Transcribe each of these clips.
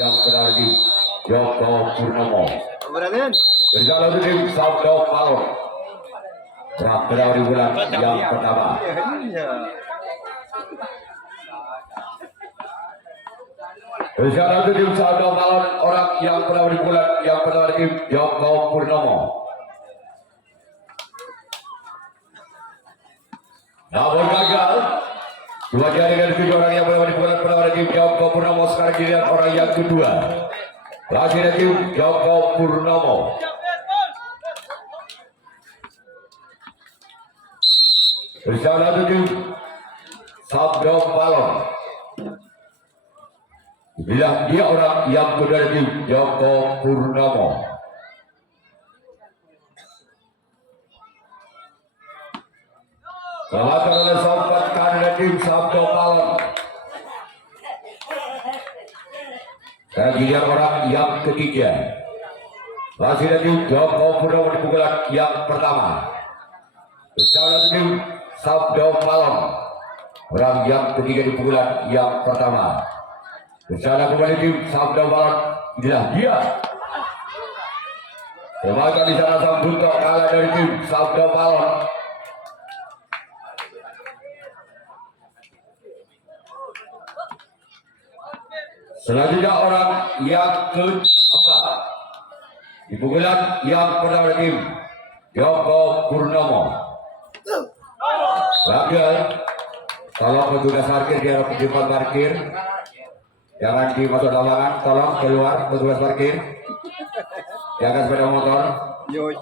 yang berarti Joko Purnomo. Beranin. Berjalan tim Sabdo Palon. Berarti bulan yang pertama. Berjalan tim Sabdo Palon orang yang berarti bulan yang pertama tim Joko Purnomo. Namun gagal. Dua jaringan tujuh orang yang berada di bulan tim Joko Purnomo. Sekarang dilihat orang yang kedua. Lagi tim Joko Purnomo. Bersama tim Sabdo Palon. Bilang dia orang yang kedua tim Joko Purnomo. Selatan oleh sobat kanan tim Sabdo Palon. Sekarang giliran orang yang ketiga. Masih tim Joko Purnomo di pukulan yang pertama. Bersama tim Sabdo Palon. Orang yang ketiga di pukulan yang pertama. Bersama kembali tim Sabdo Palon. Inilah dia. Semoga di sana sang buntok kalah dari tim Sabdo Palon. Selanjutnya orang yang keempat di pukulan yang pertama tim Joko Purnomo. Gagal. Tolong petugas parkir di depan parkir. Jangan dimasuk lapangan. Tolong keluar petugas parkir. Jangan sepeda motor. Yo.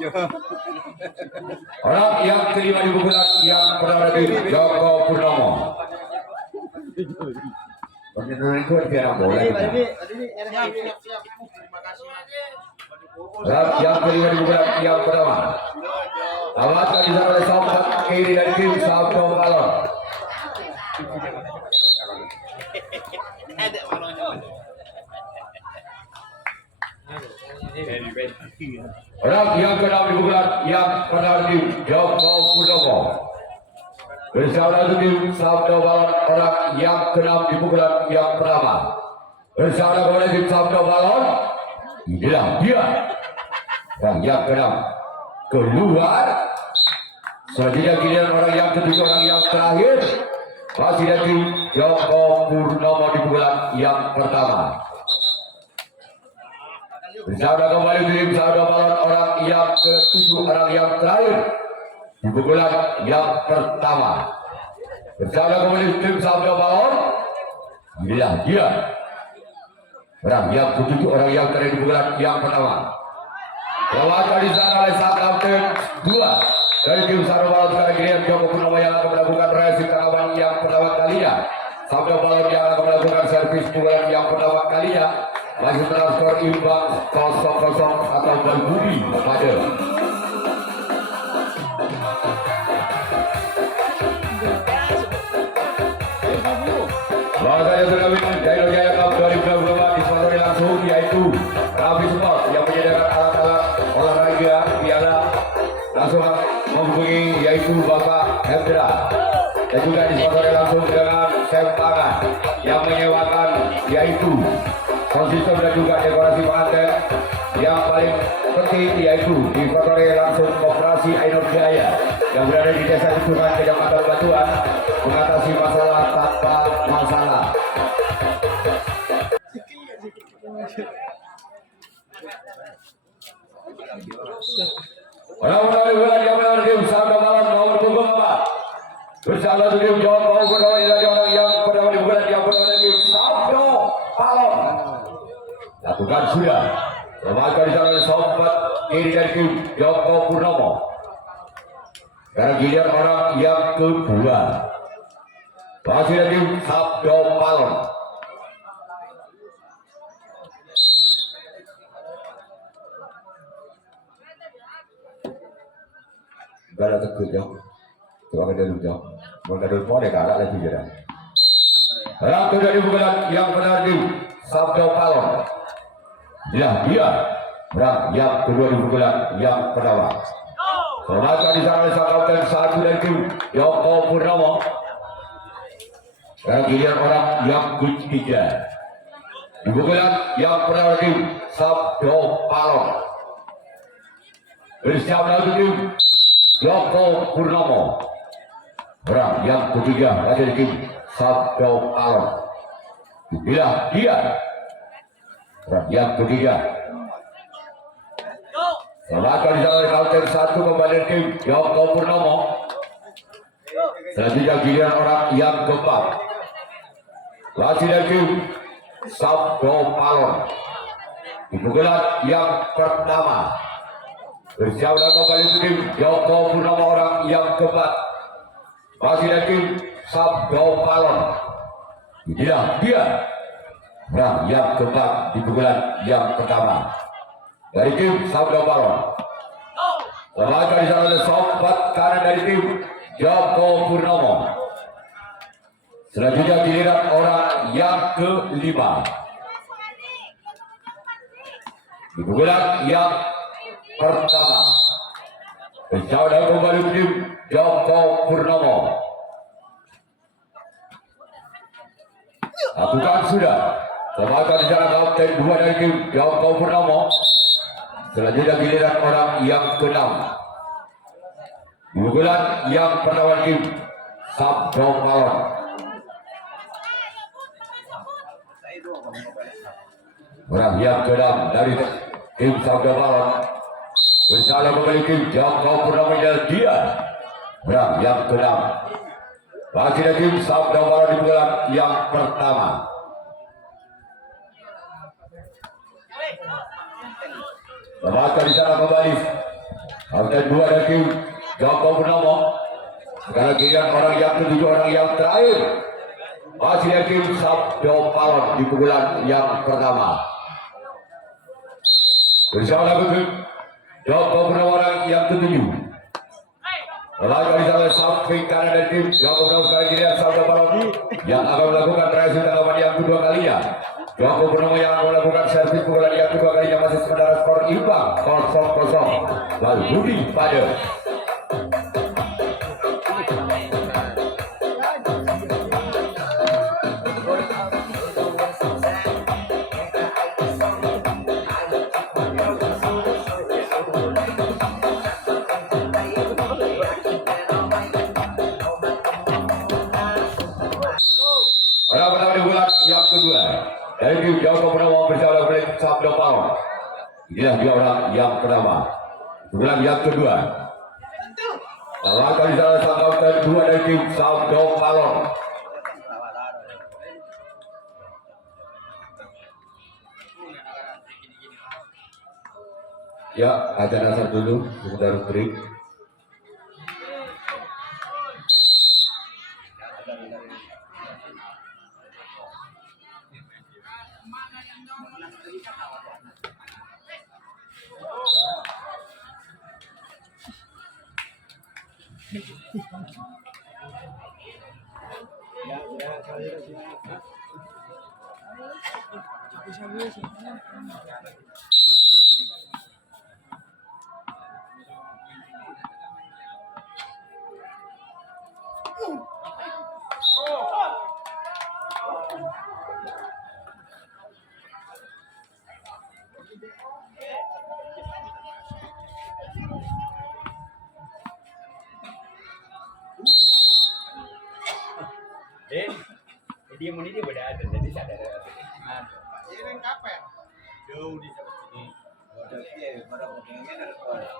Orang yang kelima di pukulan yang pertama tim Joko Purnomo. Penyeluruhan itu biar boleh. Yang kelima di bulan yang pertama. Awas di sana oleh sobat kiri dari tim Sabdo Palon. Orang yang keenam di bulan yang pertama tim Joko Purnomo. Bersama tim Sabdo Palon orang yang keenam di pukulan yang pertama. Bersama kembali tim Sabdo Palon. Inilah dia. Orang yang keenam keluar. Selanjutnya giliran orang yang ketujuh, orang yang terakhir. Masih dari Joko Purnomo di pukulan yang pertama. Bersama kembali tim Sabdo Palon orang yang ketujuh, orang yang terakhir. Di pukulan yang pertama. Bersama kembali tim Sabdo Palon. Inilah dia. Orang yang ketujuh, orang yang terakhir di pukulan yang pertama. Lewat di sana oleh sang kapten 2 dari tim Sabdo Palon. Sekarang giliran Joko Purnomo yang akan melakukan racing tanaman yang pertama kalinya. Sabdo Palon yang akan melakukan servis pukulan yang pertama kalinya. Masih skor imbang 0-0 atau berbumi pada. Bahasanya sudah minum Jailo Jaya Cup 2024 disponsori langsung yaitu Rafi Sport yang menyediakan alat-alat olahraga piala. Langsung menghubungi yaitu Bapak Hendra, dan juga disponsori langsung dengan Chef Pangan yang menyewakan yaitu konsisten dan juga dekorasi pengantin. Yang paling penting yaitu disponsori langsung Koperasi Ainur Jaya yang berada di Desa Hitungan Kecamatan Batuan, mengatasi masalah tanpa masalah. Orang-orang bulan yang benar tim Sabdo Palon nomor punggung 4. Bersama tim Joko Purnomo adalah orang yang pertama di bulan yang benar tim Sabdo Palon. Lakukan sudah. Remaja di sana sobat kiri dari tim Joko Purnomo. Karena giliran orang yang kedua. Masih dari tim Sabdo Palon. Gak ada tekut ya. Coba kita dulu ya. Mau ada dulu boleh gak ada lagi jalan. Orang kedua di bulan yang benar tim Sabdo Palon. Ya dia. Orang yang kedua di bulan yang pertama. Remaja di sana sang kapten 1 dari tim Joko Purnomo. Sekarang giliran orang yang ketiga. Di pukulan yang pertama tim Sabdo Palon. Bersiap lagi tim Joko Purnomo. Orang yang ketiga ada tim Sabdo Palon. Dibilang dia. Orang yang ketiga. Selatan di sana counter satu kembali tim Joko Purnomo. Selanjutnya giliran orang yang keempat. Masih dari tim Sabdo Palon. Di pukulan yang pertama. Bersiap kembali tim Joko Purnomo orang yang keempat. Masih dari tim Sabdo Palon. Dibilang dia. Orang yang keempat di pukulan yang pertama. Dari tim Sabdo Palon. Selanjutnya di sana ada sobat kanan dari tim Joko Purnomo. Selanjutnya giliran orang yang kelima. Di pukulan yang pertama. Berjauh dan kembali tim Joko Purnomo. Lakukan sudah. Selanjutnya di sana kapten 2 dari tim Joko Purnomo. Selanjutnya giliran orang yang ke-6. Di pukulan yang pertama tim Sabdo Palon. Orang yang ke-6 dari tim Sabdo Palon. Bersalah kembali tim Joko Purnomo dan dia. Orang yang ke-6. Masih ada tim Sabdo Palon di pukulan yang pertama. Selanjutnya di sana kembali kapten 2 dari tim Joko Purnomo. Sekarang giliran orang yang ke-7, orang yang terakhir. Masih ada tim Sabdo Palon di pukulan yang pertama. Bersama lagu tim Joko Purnomo orang yang ke-7. Selanjutnya di sana samping kanan dari tim Joko Purnomo. Sekarang giliran Sabdo Palon yang akan melakukan terakhir tanggapan yang kedua kalinya. Joko Purnomo yang melakukan servis pukulan yang kedua kalinya masih sementara skor imbang 0-0. Lalu Budi Pade. Orang pertama di bulan yang kedua. Dari tim Joko Purnomo bersama dengan Sabdo Palon. Inilah dia orang yang pertama. Bulan yang kedua. Langkah di sana sang kapten 2 dari tim Sabdo Palon. Ya, ada dasar dulu, sebentar break. Dia muni dia beda ada jadi sadar. Ini kan kapan? Jauh di sana sini. Udah dia pada pengennya ada sekolah.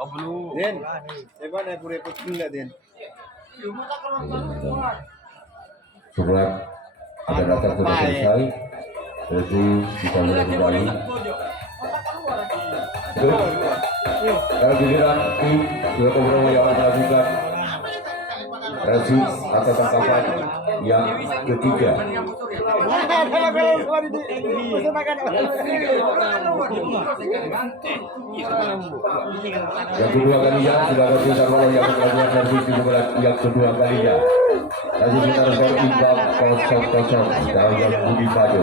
Oh belum. Den, coba ada repot enggak Den? Surat ada data sudah selesai, jadi bisa mulai kembali. Kalau giliran tim dua Kobramo yang melakukan revisi atau tangkapan yang ketiga. Yang kedua kalinya sudah berhasil terlalu yang melakukan revisi yang kedua kalinya. Lagi kita rekor imbang 0-0 dari yang Budi Pado.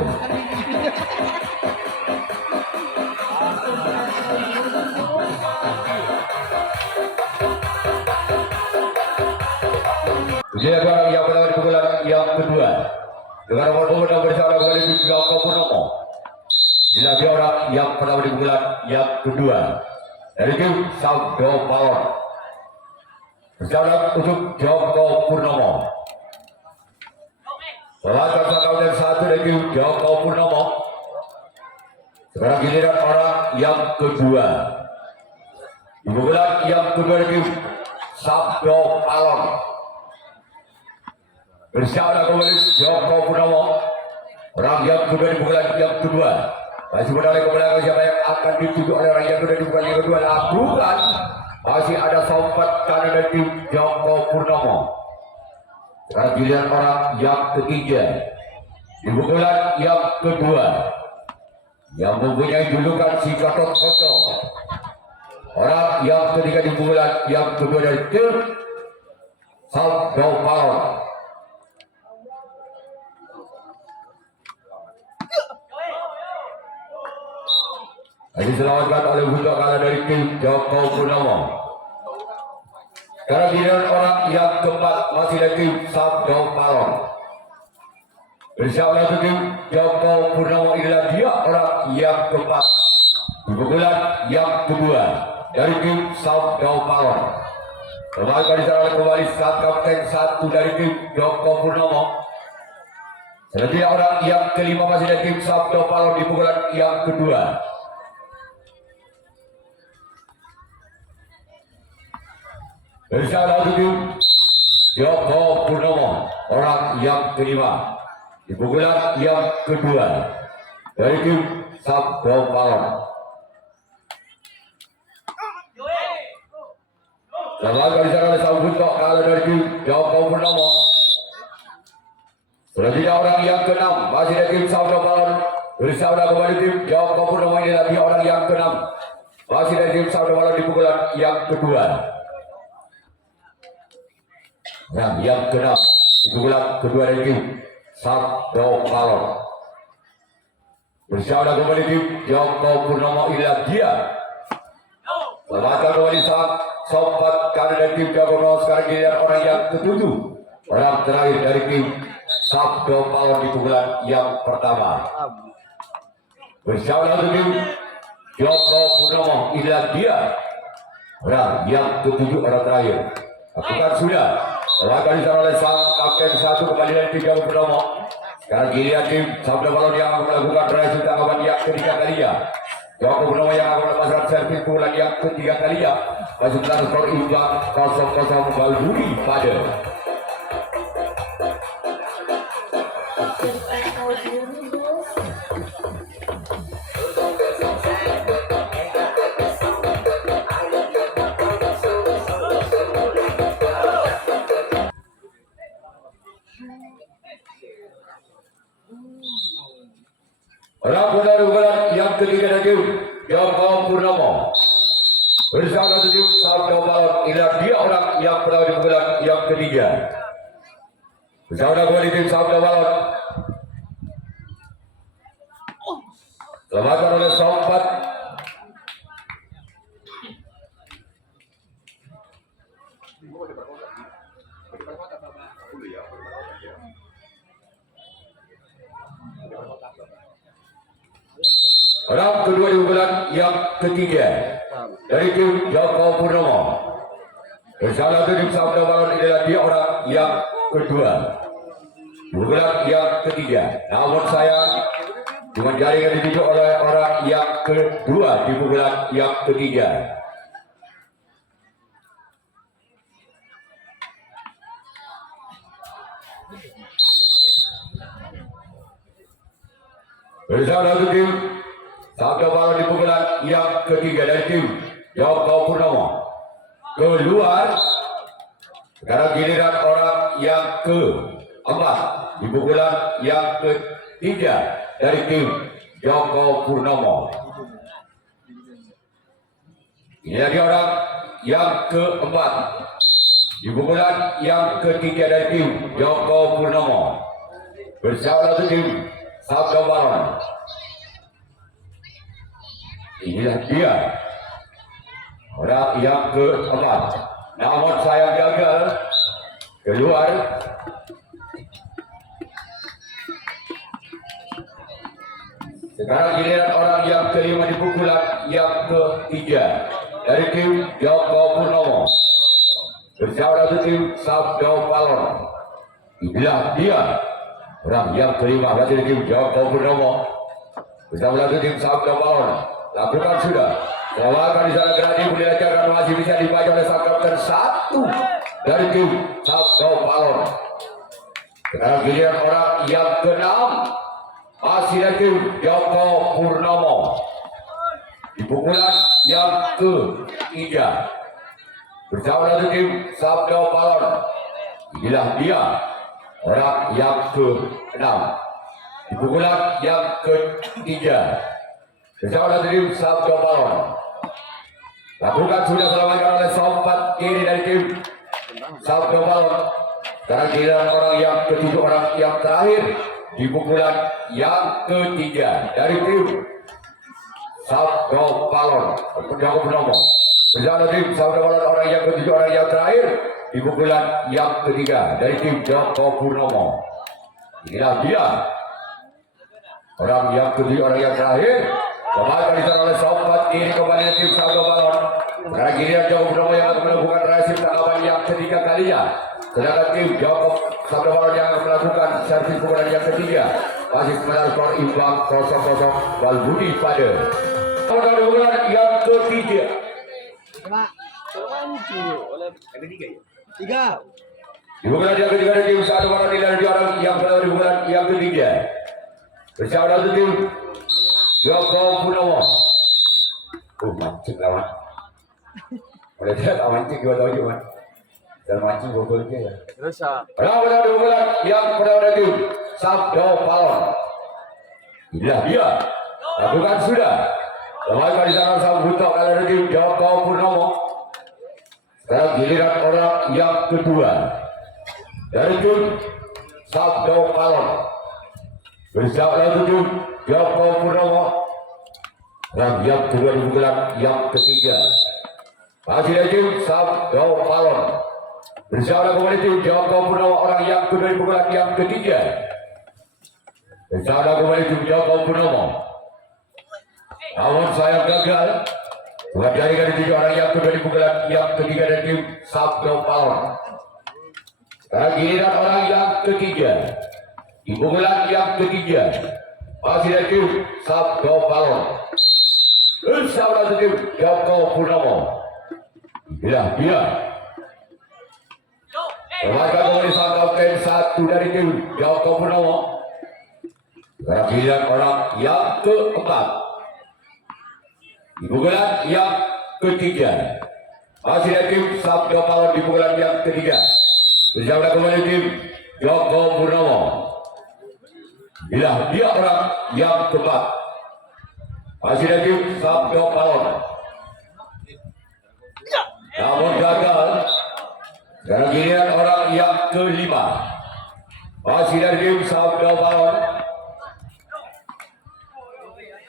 Ujian barang yang berada di pukulan yang kedua dengan nomor punggung yang bersama kembali Joko Purnomo. Inilah dia orang yang pertama di pukulan yang kedua dari tim Sabdo Power. Bersama untuk Joko Purnomo. Selatan kawan yang satu dari tim Joko Purnomo. Sekarang giliran orang yang kedua di pukulan yang kedua dari tim Sabdo Power. Bersama kembali Joko Purnomo. Orang yang kedua di pukulan yang kedua. Masih menarik ke belakang siapa yang akan dituju oleh orang yang kedua di pukulan yang kedua. Lakukan. Masih ada sompat kanan dari tim Joko Purnomo. Sekarang giliran orang yang ketiga di pukulan yang kedua. Yang mempunyai julukan si Gatot Koco. Orang yang ketiga di pukulan yang kedua dari tim Sabdo Power. Diselamatkan oleh budak kalah dari tim Joko Purnomo. Sekarang giliran orang yang keempat masih dari tim Sabdo Power. Bersama tim Joko Purnomo inilah dia orang yang keempat di pukulan yang kedua dari tim Sabdo Power. Kembali kembali saat kapten satu dari tim Joko Purnomo. Selanjutnya orang yang kelima masih dari tim Sabdo Power di pukulan yang kedua. Bersama tim Joko Purnomo orang yang kelima di pukulan yang kedua dari tim Sabdo Power. Selamat kali oleh sambut kalah dari tim Joko Purnomo. Selanjutnya orang yang keenam masih dari tim Sabdo Power. Bersama kembali tim Joko Purnomo ini lagi orang yang keenam masih dari tim Sabdo Power di pukulan yang kedua. Nah, yang keenam di pukulan kedua dari tim Sabdo Power. Bersama kembali tim Joko Purnomo inilah dia. Selamatkan kembali saat sompat kanan dari tim Joko Purnomo. Sekarang giliran orang yang ketujuh, orang terakhir dari tim Sabdo Power di pukulan yang pertama. Bersama tim Joko Purnomo inilah dia. Orang yang ketujuh, orang terakhir. Lakukan sudah. Lakukan disana oleh sang kapten satu kembali dari tim Joko Purnomo. Sekarang giliran tim Sabdo Power yang akan melakukan revisi tangkapan yang ketiga kalinya. Joko Purnomo yang akan melepaskan servis pukulan yang ketiga kalinya. Masuk dalam skor imbang 0-0 Budi Pado. Orang dari bulan yang ketiga dari Joko Purnomo. Bersama tim Sabdo Power inilah dia orang yang pertama di bulan yang ketiga. Bersama kembali tim Sabdo Power. Selamatkan oleh sompat. Orang kedua di bulan yang ketiga dari tim Joko Purnomo. Bersama tim Sabdo Power inilah dia orang yang kedua di bulan yang ketiga. Namun saya Dengan jaringan dituju oleh orang yang kedua di pukulan yang ketiga. Bersama satu tim sabda balon di pukulan yang ketiga dari tim Joko Purnomo keluar. Sekarang giliran orang yang keempat di pukulan yang ketiga dari tim Joko Purnomo. Ini lagi orang yang keempat di pukulan yang ketiga dari tim Joko Purnomo. Bersama satu tim sabda balon. Inilah dia orang yang keempat. Namun sayang gagal keluar. Sekarang giliran orang yang kelima di pukulan yang ketiga dari tim Joko Purnomo. Bersama satu tim sabda balon. Inilah dia orang yang kelima dari tim Joko Purnomo. Bersama satu tim sabda balon. Lakukan sudah. Lawakan di sana Gradi Budiajakan masih bisa dibaca oleh sang kapten satu dari tim sabda balon. Sekarang giliran orang yang keenam masih dari tim Joko Purnomo. Di pukulan yang ketiga bersama satu tim sabda balon. Inilah dia orang yang keenam di pukulan yang ketiga bersama satu tim sabda balon. Lakukan sudah selamatkan oleh sompat kiri dari tim sabda balon. Sekarang giliran orang yang ketujuh, orang yang terakhir di pukulan yang ketiga dari tim sabda balon Joko Purnomo. Bersama tim sabda balon orang yang ketujuh, orang yang terakhir di pukulan yang ketiga dari tim Joko Purnomo. Inilah dia orang yang ketujuh, orang yang terakhir. Kembali diserang oleh sompat kiri kembali tim sabda balon. Sekarang giliran Joko Purnomo yang akan melakukan resip tanggapan yang ketiga kalinya. Sedangkan tim Joko sabda balon yang akan melakukan servis pukulan yang ketiga. Masih sementara skor imbang 0-0 Walbudi pada pukulan yang ketiga. Yang ketiga ya? Tiga. Di pukulan yang ketiga dari tim sabda balon di orang yang kedua di pukulan yang ketiga. Bersama satu tim Joko Purnomo. Mancing lawan. Boleh lihat mancing gua tahu cuma. Dan mancing gol ya. Terus ah. Pada pukulan yang pertama tim sabda balon. Inilah dia. Lakukan sudah. Lawan di sana sang butok kalau tim Joko Purnomo. Sekarang giliran orang yang kedua dari tim sabda balon. Bersama satu tim Joko Purnomo. Dan yang kedua di pukulan yang ketiga masih dari tim sabda balon. Bersama kembali tim Joko Purnomo orang yang kedua di pukulan yang ketiga. Bersama kembali tim Joko Purnomo. Namun saya gagal. Bukan jaringan di orang yang kedua di pukulan yang ketiga dari tim sabda balon. Sekarang giliran orang yang ketiga di pukulan yang ketiga masih dari tim sabda balon. Bersama tim Joko Purnomo. Inilah dia. Kembali kembali sang kapten satu dari tim Joko Purnomo. Sekarang giliran orang yang keempat di pukulan yang ketiga masih dari tim sabda balon di pukulan yang ketiga. Bersama kembali tim Joko Purnomo. Inilah dia orang yang keempat masih dari tim sabda balon. Namun gagal. Sekarang giliran orang yang kelima masih dari tim sabda balon.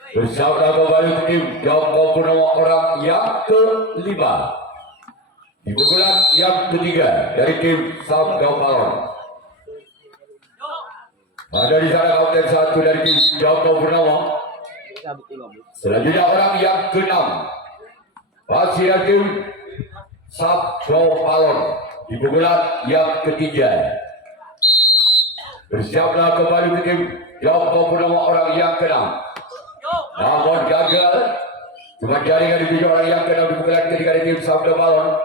Bersama kembali tim Joko Purnomo orang yang kelima di pukulan yang ketiga dari tim sabda balon. Ada di sana kapten satu dari tim Joko Purnomo. Selanjutnya orang yang keenam masih dari tim sabda balon di pukulan yang ketiga. Bersiaplah kembali tim Joko Purnomo orang yang keenam. Namun gagal. Cuma jaringan dituju orang yang keenam dipukulan ketika di tim Sabda Balon.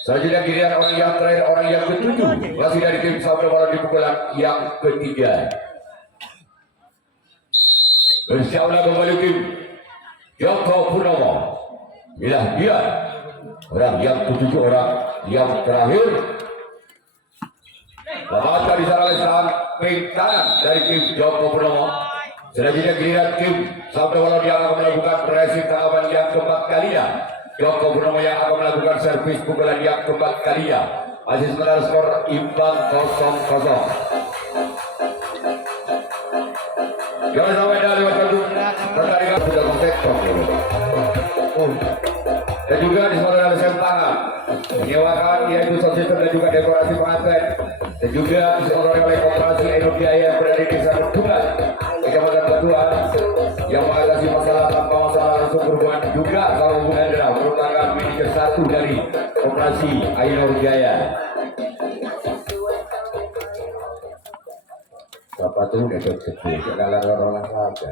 Selanjutnya giliran orang yang terakhir, orang yang ketujuh masih dari tim Sabda Balon dipukulan yang ketiga. Bersiaplah kembali tim Joko Purnomo. Inilah dia orang yang ketujuh, orang yang terakhir. Lepaskan di sana oleh samping kanan dari tim Joko Purnomo. Selanjutnya giliran tim Sabda Balon yang akan melakukan pressing tanggapan yang keempat kalinya. Joko Purnomo yang akan melakukan servis pukulan yang keempat kalinya. Masih sementara skor imbang 0-0. Jangan sampai dari waktu pertandingan sudah konsektor. Dan juga di sana ada tangan menyewakan yaitu sistem dan juga dekorasi pengantin, dan juga disponsori oleh Koperasi Indonesia yang berada di Desa Bendungan, Kecamatan Batuan, yang mengatasi masalah tanpa masalah langsung berhubungan juga kalau hubungan adalah merupakan manajer satu dari Koperasi Ainur Jaya. Bapak tuh udah gede, segala orang saja.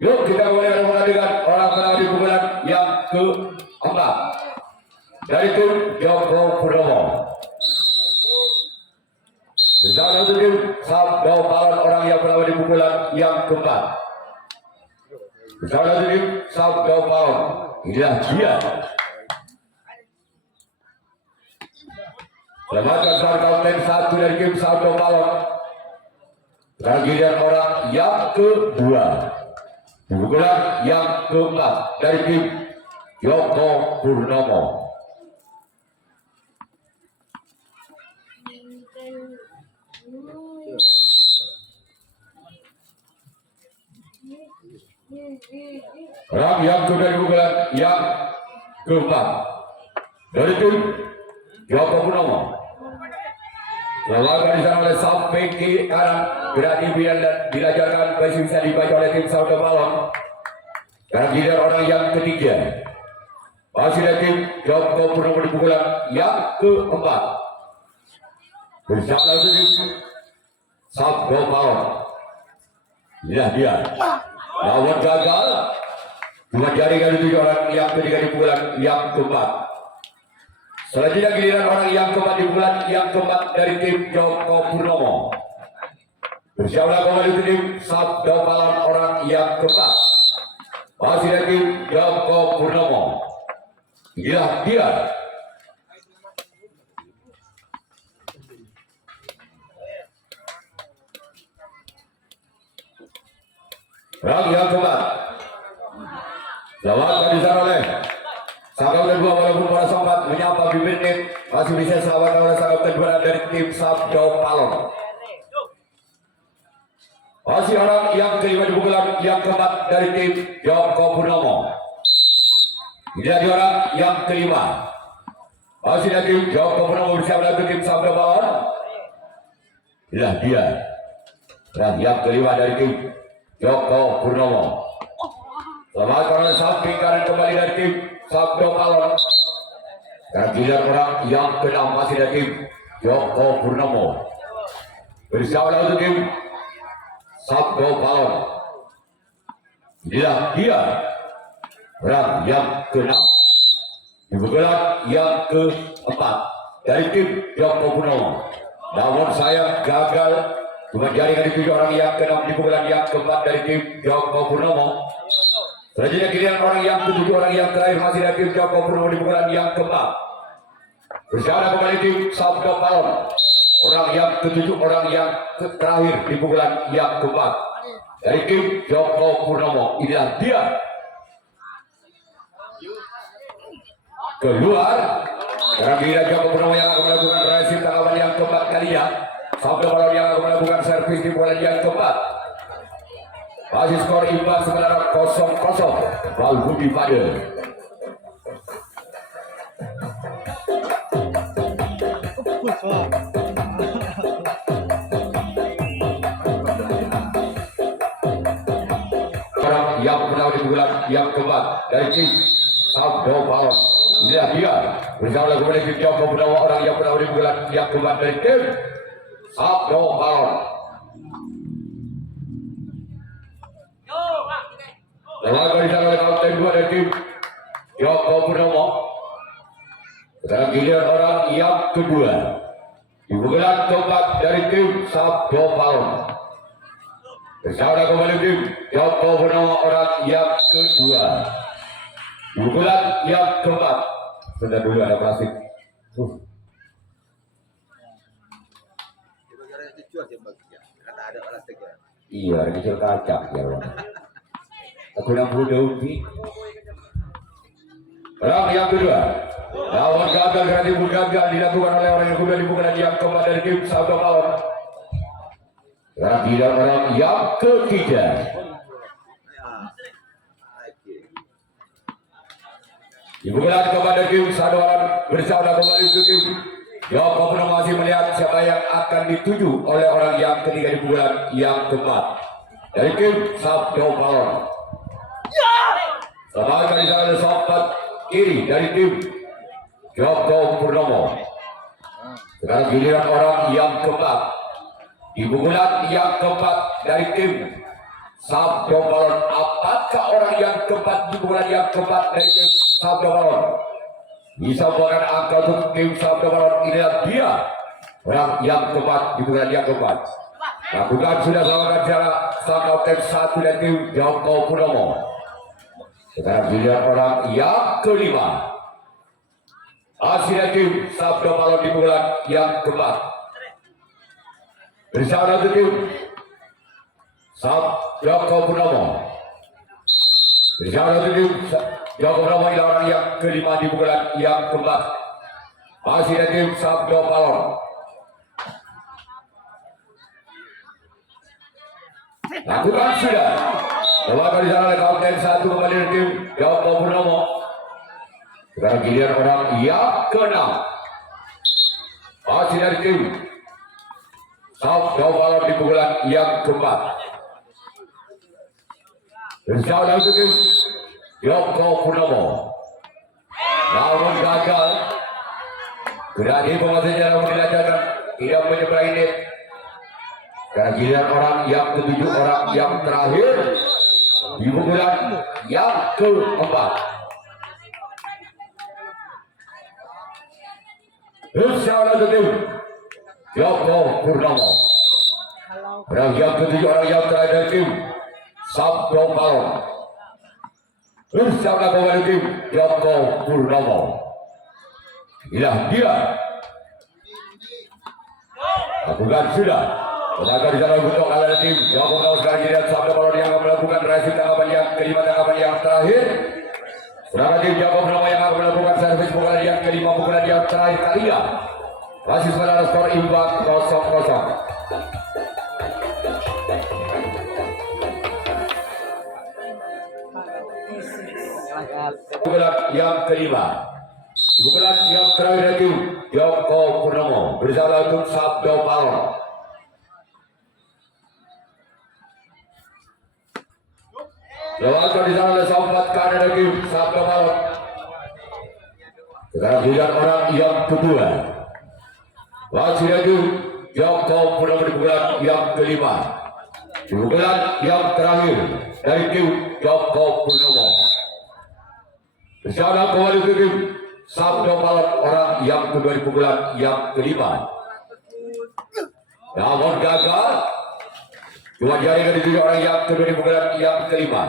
Yuk kita mulai mengadakan orang menang di pukulan yang keempat dari tim Joko Purnomo. Bersama untuk tim Sabda Balon orang yang menang di pukulan yang keempat. Bersama untuk tim Sabda Balon, inilah dia. Lembaga kapten satu dari tim Sabda Balon. Sekarang giliran orang yang kedua. Pukulan yang keempat dari tim Joko Purnomo. Orang yang kedua di pukulan yang keempat dari tim Joko Purnomo. Lawan di sana oleh sampai ke kanan, gerak dibilang dan dilajarkan masih bisa dibaca oleh tim Sabda Balon. Sekarang giliran orang yang ketiga. Masih dari tim Joko Purnomo di pukulan yang keempat. Bersama untuk tim Sabda Balon. Inilah dia. Lawan gagal. Cuma jaringan itu orang yang ketiga di pukulan yang keempat. Selanjutnya giliran orang yang keempat di bulan yang keempat dari tim Joko Purnomo. Bersiaplah kembali tim Sabda Balon orang yang keempat. Masih dari tim Joko Purnomo. Inilah dia. Orang yang keempat. Lawan disana oleh Sahabat kedua walaupun para sahabat menyapa bibirnya masih bisa sahabat oleh sahabat kedua dari tim Sabda Balon. Masih orang yang kelima di pukulan yang keempat dari tim Joko Purnomo. Jadi orang yang kelima. Masih dari tim Joko Purnomo bersama dengan tim Sabda Balon. Inilah dia. Dan yang kelima dari tim Joko Purnomo. Selamat orang samping kanan kembali dari tim Sabda Balon. Sekarang giliran orang yang keenam masih dari tim Joko Purnomo. Bersama untuk tim Sabda Balon. Inilah dia orang yang keenam. Di pukulan yang keempat dari tim Joko Purnomo. Namun saya gagal. Cuma jaringan dituju orang yang keenam di pukulan yang keempat dari tim Joko Purnomo. Selanjutnya giliran orang yang ketujuh, orang yang terakhir masih dari tim Joko Purnomo di pukulan yang keempat. Bersama kembali tim Sabda Balon. Orang yang ketujuh, orang yang terakhir di pukulan yang keempat dari tim Joko Purnomo. Inilah dia. Keluar. Sekarang giliran Joko Purnomo yang akan melakukan racing tanggapan yang keempat kalinya. Sabda Balon yang akan melakukan servis di pukulan yang keempat. Masih skor imbang sementara 0-0. Balbudi Pade. Orang yang menang di bulan yang keempat dari tim Sabdo Balon. Inilah dia bersama kembali ke Joko beberapa orang yang pernah dibuat yang keluar dari tim Sabdo Balon. Lawan dari sana oleh kapten 2 dari tim Joko Purnomo. Sekarang giliran orang yang kedua dibuat keempat dari tim Sabdo Balon. Bersama kembali tim Joko Purnomo orang yang kedua. Bulan yang keempat. Sudah dulu ada plastik. Iya, ada kecil kaca ya. Aku 60 daun di. Orang yang kedua. Lawan gagal berarti gagal dilakukan oleh orang yang kedua di bulan yang keempat dari tim Sabdo Balon. Sekarang giliran orang yang ketiga. Dibuat kepada tim Sadoan bersama kembali ke tim Joko Purnomo masih melihat siapa yang akan dituju oleh orang yang ketiga di bulan yang keempat dari tim Sabdo Balon. Sama kali sana sobat kiri dari tim Joko Purnomo. Sekarang giliran orang yang keempat di bulan yang keempat dari tim Sabdo Balon. Apakah orang yang keempat di bulan yang keempat dari tim Sabdo Balon bisa membawakan angka untuk tim Sabdo Balon? Inilah dia orang yang keempat di bulan yang keempat. Lakukan sudah selamatkan jarak sang kapten 1 dari tim Joko Purnomo. Sekarang giliran orang yang kelima. Hasil dari tim Sabdo Balon di bulan yang keempat. Bersama tim Joko Purnomo. Bersama tim Joko Purnomo adalah orang yang kelima di bulan yang keempat. Masih ada tim Sabdo Balon. Lakukan sudah. Lakukan di sana oleh kapten 1 kembali dari tim Joko Purnomo. Sekarang giliran orang yang keenam. Masih dari tim Sabdo Balon di bulan yang keempat. Bersama tim Joko Purnomo. Namun gagal. Berarti pemain jalan dilancarkan tidak menyeberangi net. Karena giliran orang yang ketujuh, orang yang terakhir di bulan yang keempat. Bersama tim Joko Purnomo. Orang yang ketujuh, orang yang terakhir tim Sabdo Balon. Bersama kembali tim Joko Purnomo. Inilah dia. Lakukan sudah. Tenaga di sana untuk kalah tim Joko Purnomo. Sekarang giliran Sabdo Balon yang akan melakukan racing tangkapan yang kelima, tangkapan yang terakhir. Sekarang tim Joko Purnomo yang akan melakukan servis pukulan yang kelima, pukulan yang terakhir kalinya. Masih sementara skor imbang 0-0. Pukulan yang kelima, pukulan yang terakhir itu Joko Purnomo bersama untuk Sabdo Balon. Lewatkan di sana oleh sahabat kanan dari Sabdo Balon. Sekarang giliran orang yang kedua. Masih lagi Joko Purnomo di pukulan yang kelima. Pukulan yang terakhir dari tim Joko Purnomo. Bersama kembali ke tim Sabdo Balon orang yang kedua di pukulan yang kelima. Namun gagal. Cuma jaringan dituju orang yang kedua di pukulan yang kelima.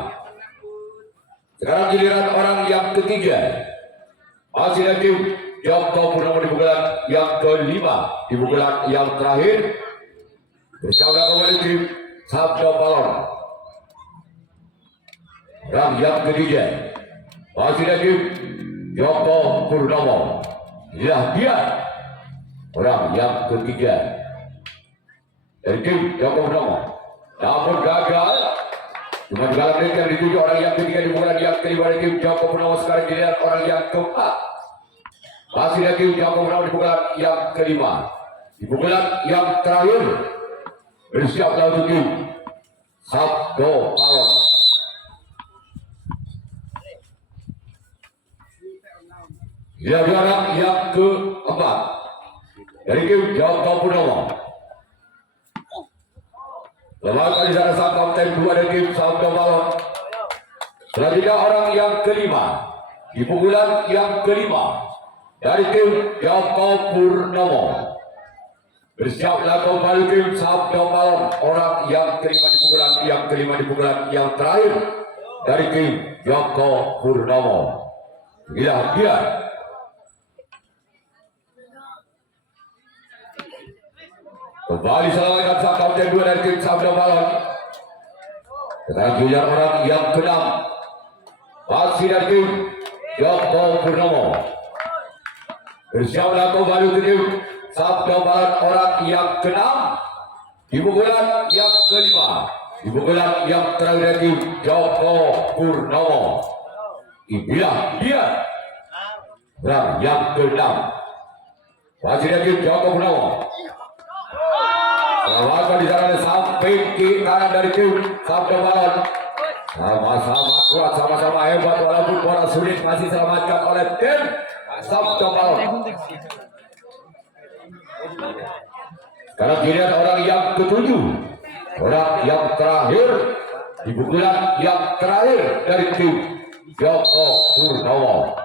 Sekarang giliran orang yang ketiga. Masih lagi Joko Purnomo di pukulan yang kelima, di pukulan yang terakhir. Bersama kembali tim Sabdo Balon orang yang ketiga. Masih lagi Joko Purnomo. Inilah dia orang yang ketiga dari tim Joko Purnomo. Namun gagal. Cuma di dalam yang dituju orang yang ketiga di bulan yang kelima dari tim Joko Purnomo. Sekarang dilihat orang yang keempat. Masih lagi Joko Purnomo di bulan yang kelima. Di bulan yang terakhir. Bersiaplah untuk tim Sabdo Balon. Ya juara yang keempat dari tim Joko Purnomo. Lepas di sana sang kapten 2 dari tim Sabda Balon. Selanjutnya orang yang kelima di pukulan yang kelima dari tim Joko Purnomo. Bersiaplah kembali tim Sabda Balon. Orang yang kelima di pukulan yang terakhir dari tim Joko Purnomo. Bila dia kembali selamatkan sang kapten 2 dari tim Sabda Balon. Sekarang giliran orang yang ke-6 masih dari tim Joko Purnomo. Bersiaplah kembali tim Sabda Balon. Orang yang ke-6 di pukulan yang kelima, di pukulan yang terakhir dari tim Joko Purnomo. Inilah dia orang yang ke-6 masih dari tim Joko Purnomo. Lawan di sana sampai ke kanan dari tim Sabda Balon. Sama-sama kuat, sama-sama hebat walaupun bola sulit masih selamatkan oleh tim Sabda Balon. Sekarang giliran orang yang ke-7, orang yang terakhir di pukulan yang terakhir dari tim Joko Purnomo.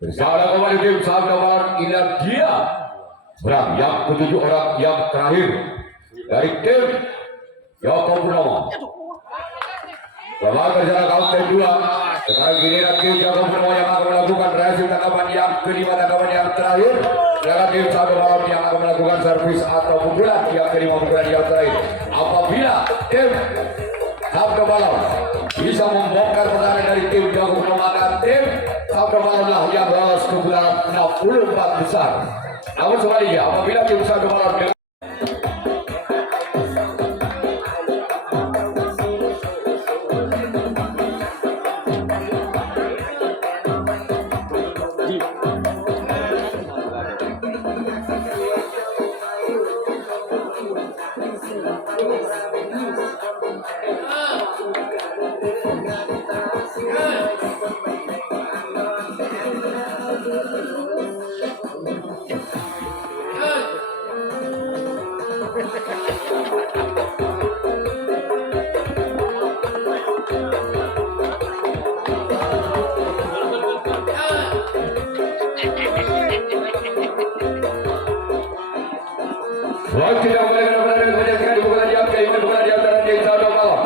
Bersama kembali tim Sabda Balon. Inilah dia orang yang ke-7, orang yang terakhir dari tim Joko Purnomo. Lawan bersama kapten 2. Sekarang giliran tim Joko Purnomo yang akan melakukan reaksi tangkapan yang kelima, tangkapan yang terakhir. Sekarang tim Sabda Balon yang akan melakukan servis atau pukulan yang kelima, pukulan yang terakhir. Apabila tim Sabda Balon bisa membongkar pertahanan dari tim Joko Purnomo, maka tim Sabda Balon lah yang lolos ke putaran 64 besar. Namun sebaliknya, apabila tim Sabda Balon tidak boleh benar-benar menjadikan di pukulan yang kelima, pukulan di antara tim Sabda Balon.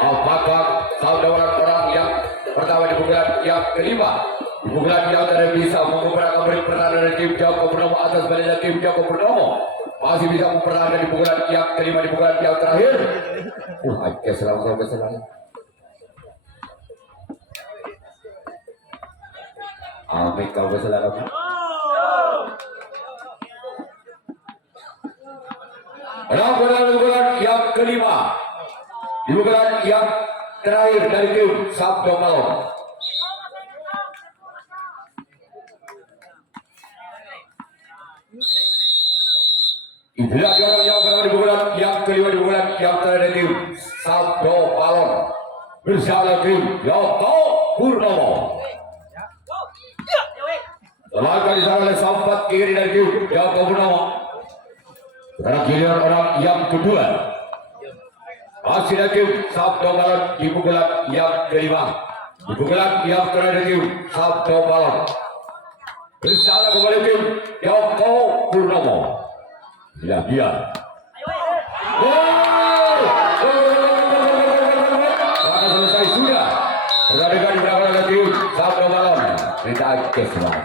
Apakah Sabda Balon orang yang pertama di pukulan yang kelima, di pukulan yang terakhir bisa mempertahankan pertahanan dari tim Joko Purnomo atas baliknya tim Joko Purnomo masih bisa mempertahankan di pukulan yang kelima, di pukulan yang terakhir. Selamat. Amin kau kesalahan. Pukulan yang kelima, di pukulan yang terakhir dari tim Sabda Balon. Inilah orang yang pertama di pukulan yang kelima, di pukulan yang terakhir dari tim Sabda Balon. Bersama tim Joko Purnomo. Lakukan di sana oleh sampat kiri dari tim Joko Purnomo. Sekarang giliran orang yang kedua masih dari tim Sabda Balon di pukulan yang kelima, di pukulan yang terakhir dari tim Sabda Balon. Bersama kembali tim Joko Purnomo. Bila dia karena selesai sudah pertandingan di belakang oleh tim Sabda Balon. Kita akses lah.